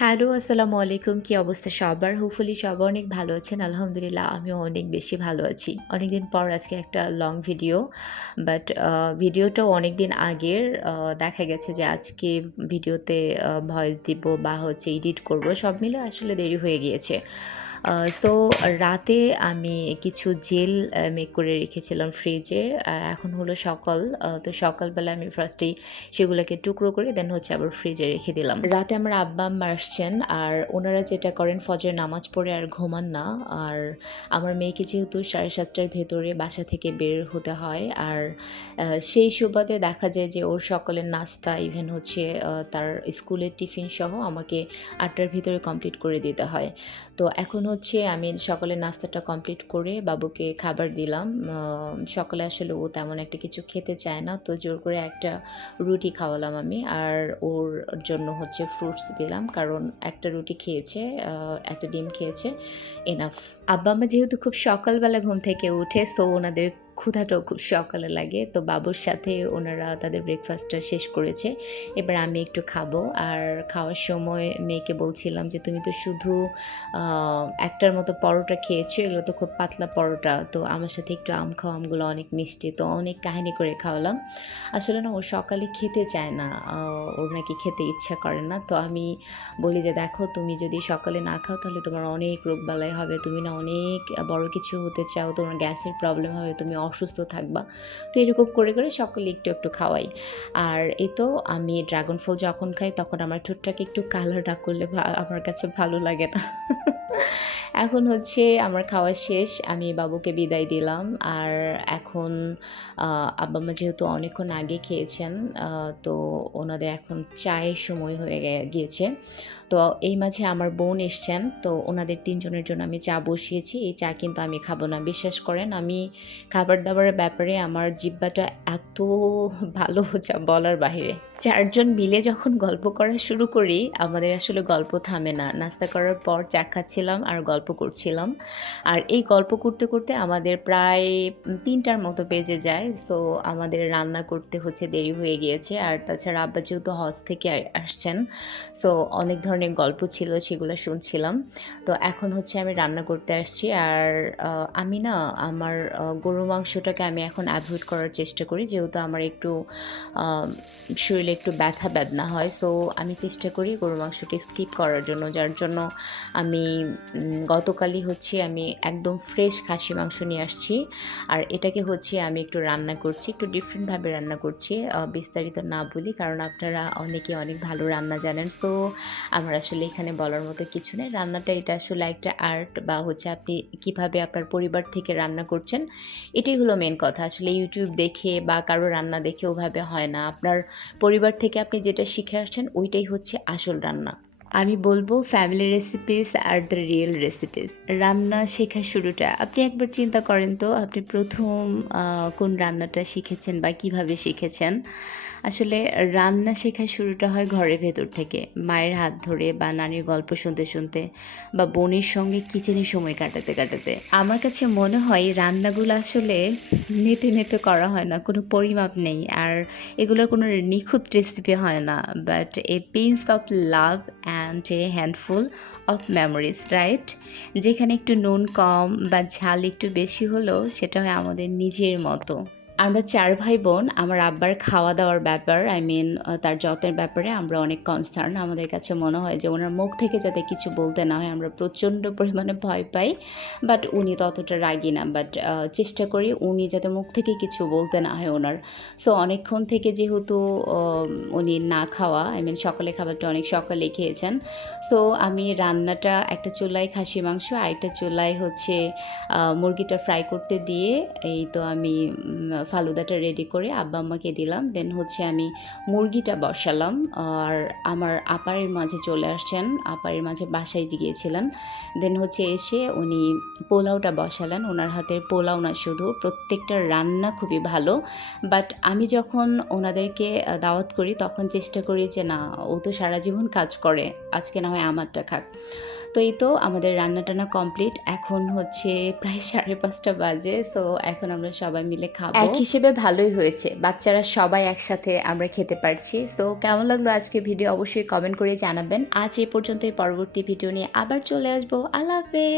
Hello, আসসালামু আলাইকুম। কি অবস্থা সবার? হোপফুলি সবাই অনেক ভালো আছেন। আলহামদুলিল্লাহ আমিও অনেক বেশি ভালো আছি। অনেকদিন পর আজকে একটা লং ভিডিও। বাট ভিডিওটাও অনেকদিন আগের। দেখা গেছে যে আজকে ভিডিওতে ভয়েস দিব বা হচ্ছে এডিট করব। সব মিলে আসলে দেরি হয়ে গিয়েছে। সো রাতে আমি কিছু জেল মেক করে রেখেছিলাম ফ্রিজে। এখন হলো সকাল। তো সকালবেলা আমি ফার্স্টেই সেগুলোকে টুকরো করে দেন হচ্ছে আবার ফ্রিজে রেখে দিলাম। রাতে আমার আব্বা-আম্মা আসছেন আর ওনারা যেটা করেন ফজরের নামাজ পড়ে আর ঘুমান না। আর আমার মেয়েকে যেহেতু 7:30টার ভেতরে বাসা থেকে বের হতে হয় আর সেই সুবাদে দেখা যায় যে ওর সকালের নাস্তা ইভেন হচ্ছে তার স্কুলের টিফিন সহ আমাকে 8টার ভিতরে কমপ্লিট করে দিতে হয়। তো এখন হচ্ছে আমি সকালের নাস্তাটা কমপ্লিট করে বাবুকে খাবার দিলাম। সকালে আসলে ও তেমন একটা কিছু খেতে চায় না। তো জোর করে একটা রুটি খাওয়ালাম আমি। আর ওর জন্য হচ্ছে ফ্রুটস দিলাম। কারণ একটা রুটি খেয়েছে, একটা ডিম খেয়েছে, এনাফ। আব্বা-আম্মা যেহেতু খুব সকালবেলা ঘুম থেকে উঠে সো ওনাদের ক্ষুধাটাও খুব সকালে লাগে। তো বাবুর সাথে ওনারা তাদের ব্রেকফাস্টটা শেষ করেছে। এবার আমি একটু খাবো। আর খাওয়ার সময় মেয়েকে বলছিলাম যে, "তুমি তো শুধু আ একটার মতো পরোটা খেয়েছো। এগুলো তো খুব পাতলা পরোটা। তো আমার সাথে একটু আম খাও, আমগুলো অনেক মিষ্টি।" তো অনেক কাহিনী করে খাওয়ালাম। আসলে না ও সকালে খেতে চায় না। ওর নাকি খেতে ইচ্ছা করে না। তো আমি বলি যে, "দেখো তুমি যদি সকালে না খাও তাহলে তোমার অনেক রোগবালাই হবে। তুমি না অনেক বড় কিছু হতে চাও। তোমার গ্যাসের প্রবলেম হবে। তুমি অসুস্থ থাকবা।" তো এরকম করে, করে সকালে একটু, একটু খাওয়াই। আর এই তো আমি ড্রাগন ফল যখন খাই তখন আমার ঠোঁটটাকে একটু কালার না করলে আমার কাছে ভালো লাগে না। এখন হচ্ছে আমার খাওয়া শেষ। আমি বাবুকে বিদায় দিলাম। আর এখন আব্বা-আম্মা যেহেতু অনেকক্ষণ আগে খেয়েছেন, তো ওনাদের এখন চায়ের সময় হয়ে গিয়েছে। তো এই মাঝে আমার বোন এসছেন। তো ওনাদের ৩ জনের জন্য আমি চা বসিয়েছি। এই চা কিন্তু আমি খাবো না। বিশ্বাস করেন আমি খাবার-দাবারের ব্যাপারে আমার জিহ্বাটা এত ভালো যা বলার বাহিরে। ৪ জন মিলে যখন গল্প করা শুরু করি, আমাদের আসলে গল্প থামে না। নাস্তা করার পর চা খাচ্ছিলাম আর গল্প করছিলাম। আর এই গল্প করতে, করতে আমাদের প্রায় ৩ টার মতো বেজে যায়। সো আমাদের রান্না করতে হচ্ছে দেরি হয়ে গিয়েছে। আর তাছাড়া আব্বা যেহেতু হজ থেকে আসছেন, সো অনেক ধরনের গল্প ছিল সেগুলো শুনছিলাম। তো এখন হচ্ছে আমি রান্না করতে আসছি। আর আমি না আমার গরুর মাংসটাকে আমি এখন এভয়েড করার চেষ্টা করি। যেহেতু আমার একটু আ শরীরে একটু ব্যথা বেদনা হয়। সো আমি চেষ্টা করি গরুর মাংসটা স্কিপ করার জন্য। যার জন্য আমি গতকালই হচ্ছে আমি একদম ফ্রেশ খাসি মাংস নিয়ে আসছি। আর এটাকে হচ্ছে আমি একটু রান্না করছি। একটু ডিফারেন্টভাবে রান্না করছি। বিস্তারিত না বলি কারণ আপনারা অনেকে অনেক ভালো রান্না জানেন। সো আমার আসলে এখানে বলার মতো কিছু নেই। রান্নাটা এটা আসলে একটা আর্ট বা হচ্ছে আপনি কিভাবে আপনার পরিবার থেকে রান্না করছেন, এটাই হলো মেইন কথা। আসলে YouTube দেখে বা কারো রান্না দেখে ওভাবে হয় না। আপনার পরিবার থেকে আপনি যেটা শিখে আসছেন ওইটাই হচ্ছে আসল রান্না। আমি বলব family recipes are the real recipes. রান্না শেখার শুরুটা আপনি একবার চিন্তা করেন তো আপনি ১ম কোন রান্নাটা শিখেছেন বা কিভাবে শিখেছেন? আসলে রান্না শেখার শুরুটা হয় ঘরের ভেতর থেকে। মায়ের হাত ধরে বা নানির গল্প শুনতে, শুনতে বা বোনের সঙ্গে কিচেনে সময় কাটাতে, কাটাতে। আমার কাছে মনে হয় রান্নাগুলো আসলে মেপে, মেপে করা হয় না। কোনো পরিমাপ নেই। আর এগুলোর কোনো নিখুঁত রেসিপি হয় না। But A pinch of love and a handful of memories, right? যেখানে একটু নুন কম বা ঝাল একটু বেশি হলেও সেটা হয় আমাদের নিজের মতো। আমরা ৪ ভাই-বোন। আমার আব্বার খাওয়া-দাওয়ার ব্যাপার তার যত্নের ব্যাপারে আমরা অনেক কনসার্ন। আমাদের কাছে মনে হয় যে উনার মুখ থেকে যাতে কিছু বলতে না হয় আমরা প্রচণ্ড পরিমাণে ভয় পাই। বাট উনি ততটা রাগী না। বাট চেষ্টা করি উনি যাতে মুখ থেকে কিছু বলতে না হয় উনার। সো অনেকক্ষণ থেকে যেহেতু অ উনি না খাওয়া সকালের খাবারটা অনেক সকালেই খেয়েছেন। সো আমি রান্নাটা একটা চুলায় খাসি মাংস, আরেকটা চুলায় হচ্ছে মুরগিটা ফ্রাই করতে দিয়ে এই তো আমি ফালুদাটা রেডি করে আব্বা-আম্মাকে দিলাম। দেন হচ্ছে আমি মুরগিটা বসালাম। আর আমার আপারের মাঝে চলে আসছেন। আপারের মাঝে বাসায় গিয়েছিলেন। দেন হচ্ছে এসে উনি পোলাওটা বসালেন। উনার হাতের পোলাও না শুধু, প্রত্যেকটা রান্না খুবই ভালো। বাট আমি যখন ওনাদেরকে দাওয়াত করি তখন চেষ্টা করি যে না ও তো সারা জীবন কাজ করে। আজকে না হয় আমারটা খাক। তো এই তো আমাদের রান্না-টান্না কমপ্লিট। এখন হচ্ছে প্রায় 5:30 বাজে। সো এখন আমরা সবাই মিলে খাবো। এক হিসেবে ভালোই হয়েছে। বাচ্চারা সবাই একসাথে আমরা খেতে পারছি। সো কেমন লাগলো আজকের ভিডিও অবশ্যই কমেন্ট করে জানাবেন। আজ এই পর্যন্তই, পরবর্তী ভিডিও নিয়ে আবার চলে আসবো। আল্লাহ হাফেজ।